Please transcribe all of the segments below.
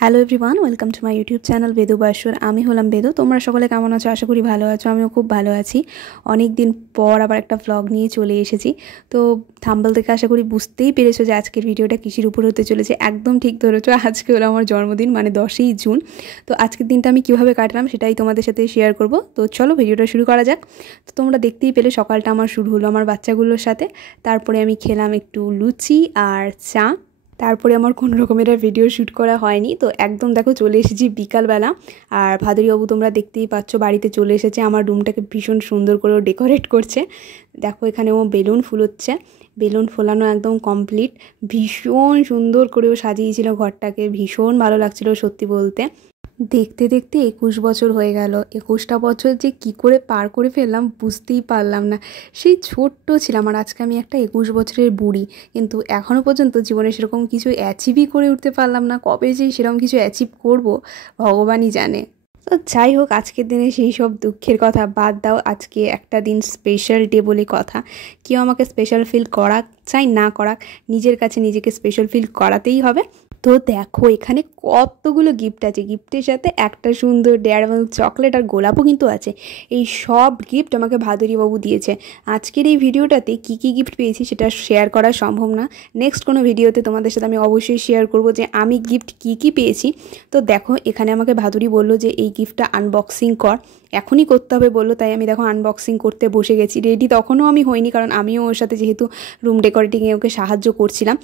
Hello everyone, welcome to my YouTube channel Bedu বাসুর। আমি হলাম বেদু। তোমরা সকলে কেমন আছো? আশা করি ভালো আছো। আমিও খুব ভালো আছি। অনেক দিন পর আবার একটা ভ্লগ নিয়ে চলে এসেছি। তো থাম্বনেল থেকে আশা করি বুঝতেই পেরেছো যে আজকের ভিডিওটা কিসের উপর হতে চলেছে। একদম ঠিক ধরেছো, আজকে হলো আমার জন্মদিন, মানে 10ই জুন। তো আজকের দিনটা আমি কীভাবে কাটলাম সেটাই তোমাদের সাথে শেয়ার করব। তো চলো ভিডিওটা শুরু করা যাক। তো তোমরা দেখতেই পেলে সকালটা আমার শুরু হলো আমার বাচ্চাগুলোর সাথে। তারপরে আমি খেলাম একটু লুচি আর চা। তারপরে আমার কোনো রকমের ভিডিও শ্যুট করা হয়নি। তো একদম দেখো চলে এসেছি বিকালবেলা। আর ভাদুরীবাবু তোমরা দেখতেই পাচ্ছ বাড়িতে চলে এসেছে। আমার রুমটাকে ভীষণ সুন্দর করে ডেকোরেট করছে। দেখো এখানে ও বেলুন ফুলোচ্ছে। বেলুন ফোলানো একদম কমপ্লিট। ভীষণ সুন্দর করেও সাজিয়েছিল ঘরটাকে। ভীষণ ভালো লাগছিল সত্যি বলতে। দেখতে দেখতে 21 বছর হয়ে গেল। 21টা বছর যে কি করে পার করে ফেললাম বুঝতেই পারলাম না। সেই ছোট্ট ছিলাম আর আজকে আমি একটা 21 বছরের বুড়ি। কিন্তু এখনও পর্যন্ত জীবনে সেরকম কিছু অ্যাচিভই করে উঠতে পারলাম না। কবে যে সেরকম কিছু অ্যাচিভ করব ভগবানই জানে। তো যাই হোক, আজকের দিনে সেই সব দুঃখের কথা বাদ দাও। আজকে একটা দিন স্পেশাল ডে বলে কথা। কেউ আমাকে স্পেশাল ফিল করাক চাই না করাক, নিজের কাছে নিজেকে স্পেশাল ফিল করাতেই হবে। তো দেখো এখানে কতগুলো গিফট আছে। গিফটের সাথে একটা সুন্দর ডেয়ারি মিল্ক চকলেট আর গোলাপও কিন্তু আছে। এই সব গিফট আমাকে ভাদুরীবাবু দিয়েছে। আজকের এই ভিডিওটাতে কি কি গিফট পেয়েছি সেটা শেয়ার করা সম্ভব না। নেক্সট কোনো ভিডিওতে তোমাদের সাথে আমি অবশ্যই শেয়ার করব যে আমি গিফট কি কি পেয়েছি। তো দেখো এখানে আমাকে ভাদুরী বলল যে এই গিফটটা আনবক্সিং কর, এখনই করতে হবে বললো। তাই আমি দেখো আনবক্সিং করতে বসে গেছি। রেডি তখনও আমি হইনি, কারণ আমিও ওর সাথে যেহেতু রুম ডেকোরেটিংয়ে ওকে সাহায্য করছিলাম।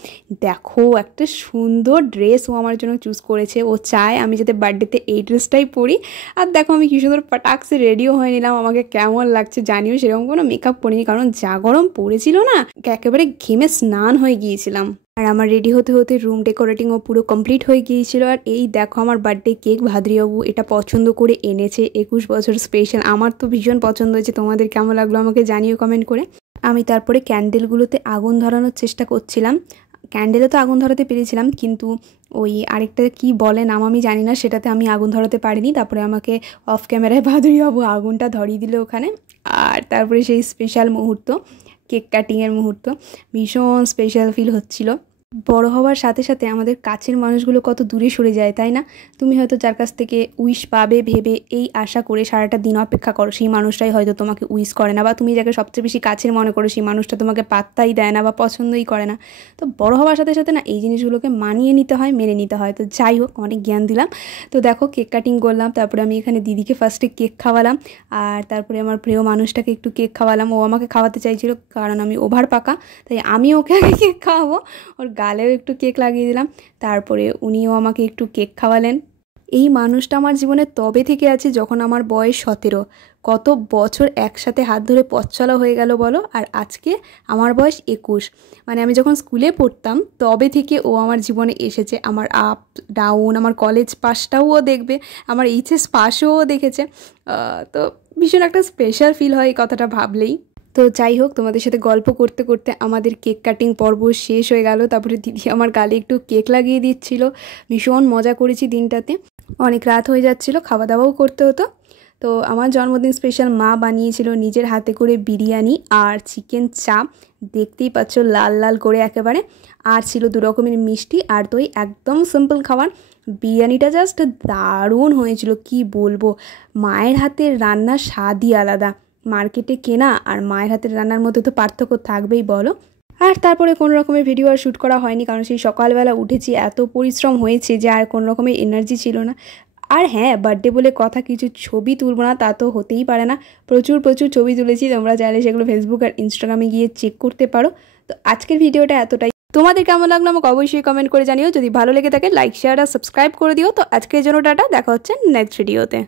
দেখো একটা সুন্দর ড্রেস ও আমার জন্য চুজ করেছে। ও চায় আমি যাতে বার্থডেতে এই ড্রেসটাই পরি। আর দেখো আমি কি সুন্দর পটাক্সে রেডিও হয়ে নিলাম। আমাকে কেমন লাগছে জানিও। সেরকম কোনো মেকআপ করিনি, কারণ যা গরম পড়েছিল না, একেবারে ঘেমে স্নান হয়ে গিয়েছিলাম। আর আমার রেডি হতে হতে রুম ডেকোরেটিংও পুরো কমপ্লিট হয়ে গিয়েছিল। আর এই দেখো আমার বার্থডে কেক ভাদুরীবাবু এটা পছন্দ করে এনেছে। 21 বছর স্পেশাল। আমার তো ভীষণ পছন্দ হয়েছে। তোমাদের কেমন লাগলো আমাকে জানিও কমেন্ট করে। আমি তারপরে ক্যান্ডেলগুলোতে আগুন ধরানোর চেষ্টা করছিলাম। ক্যান্ডেলে তো আগুন ধরাতে পেরেছিলাম, কিন্তু ওই আরেকটা কি বলে নাম আমি জানি না, সেটাতে আমি আগুন ধরাতে পারিনি। তারপরে আমাকে অফ ক্যামেরায় ভাদুরীবাবু আগুনটা ধরিয়ে দিল ওখানে। আর তারপরে সেই স্পেশাল মুহূর্ত, কেক কাটিংয়ের মুহূর্ত, ভীষণ স্পেশাল ফিল হচ্ছিল। বড় হওয়ার সাথে সাথে আমাদের কাছের মানুষগুলো কত দূরে সরে যায়, তাই না? তুমি হয়তো যার কাছ থেকে উইশ পাবে ভেবে এই আশা করে সারাটা দিন অপেক্ষা করো, সেই মানুষটাই হয়তো তোমাকে উইশ করে না। বা তুমি যাকে সবচেয়ে বেশি কাছের মনে করো সেই মানুষটা তোমাকে পাত্তাই দেয় না বা পছন্দই করে না। তো বড় হওয়ার সাথে সাথে না এই জিনিসগুলোকে মানিয়ে নিতে হয়, মেনে নিতে হয়। তো যাই হোক, অনেক জ্ঞান দিলাম। তো দেখো কেক কাটিং করলাম। তারপরে আমি এখানে দিদিকে ফার্স্টে কেক খাওয়ালাম। আর তারপরে আমার প্রিয় মানুষটাকে একটু কেক খাওয়ালাম। ও আমাকে খাওয়াতে চাইছিল, কারণ আমি ওভার পাকা, তাই আমি ওকে আগে কেক খাওয়াবো। ওর গালেও একটু কেক লাগিয়ে দিলাম। তারপরে উনিও আমাকে একটু কেক খাওয়ালেন। এই মানুষটা আমার জীবনে তবে থেকে আছে যখন আমার বয়স 17। কত বছর একসাথে হাত ধরে পথ চলা হয়ে গেল বলো। আর আজকে আমার বয়স 21। মানে আমি যখন স্কুলে পড়তাম তবে থেকে ও আমার জীবনে এসেছে। আমার আপ ডাউন, আমার কলেজ পাসটাও ও দেখবে, আমার এইচএস পাসও ও দেখেছে। তো ভীষণ একটা স্পেশাল ফিল হয় এই কথাটা ভাবলেই। তো যাই হোক, তোমাদের সাথে গল্প করতে করতে আমাদের কেক কাটিং পর্ব শেষ হয়ে গেল। তারপরে দিদি আমার গালে একটু কেক লাগিয়ে দিচ্ছিল। ভীষণ মজা করেছি দিনটাতে। অনেক রাত হয়ে যাচ্ছিল, খাওয়া দাওয়াও করতে হতো। তো আমার জন্মদিন স্পেশাল মা বানিয়েছিল নিজের হাতে করে বিরিয়ানি আর চিকেন চাপ। দেখতেই পাচ্ছ লাল লাল করে একেবারে। আর ছিল 2 রকমের মিষ্টি আর দই। একদম সিম্পল খাবার। বিরিয়ানিটা জাস্ট দারুণ হয়েছিল, কি বলবো। মায়ের হাতের রান্নার স্বাদই আলাদা। মার্কেটে কেনা আর মায়ের হাতের রান্নার মধ্যে তো পার্থক্য থাকবেই বলো। আর তারপরে কোনো রকমের ভিডিও আর শ্যুট করা হয়নি, কারণ সেই সকালবেলা উঠেছি, এত পরিশ্রম হয়েছে যে আর কোনো রকমের এনার্জি ছিল না। আর হ্যাঁ, বার্থডে বলে কথা, কিছু ছবি তুলবো না তা তো হতেই পারে না। প্রচুর প্রচুর ছবি তুলেছি। তোমরা চাইলে সেগুলো ফেসবুক আর ইনস্টাগ্রামে গিয়ে চেক করতে পারো। তো আজকের ভিডিওটা এতটাই। তোমাদের কেমন লাগলো আমাকে অবশ্যই কমেন্ট করে জানিও। যদি ভালো লেগে থাকে লাইক শেয়ার আর সাবস্ক্রাইব করে দিও। তো আজকের জন্য টাটা, দেখা হচ্ছে নেক্সট ভিডিওতে।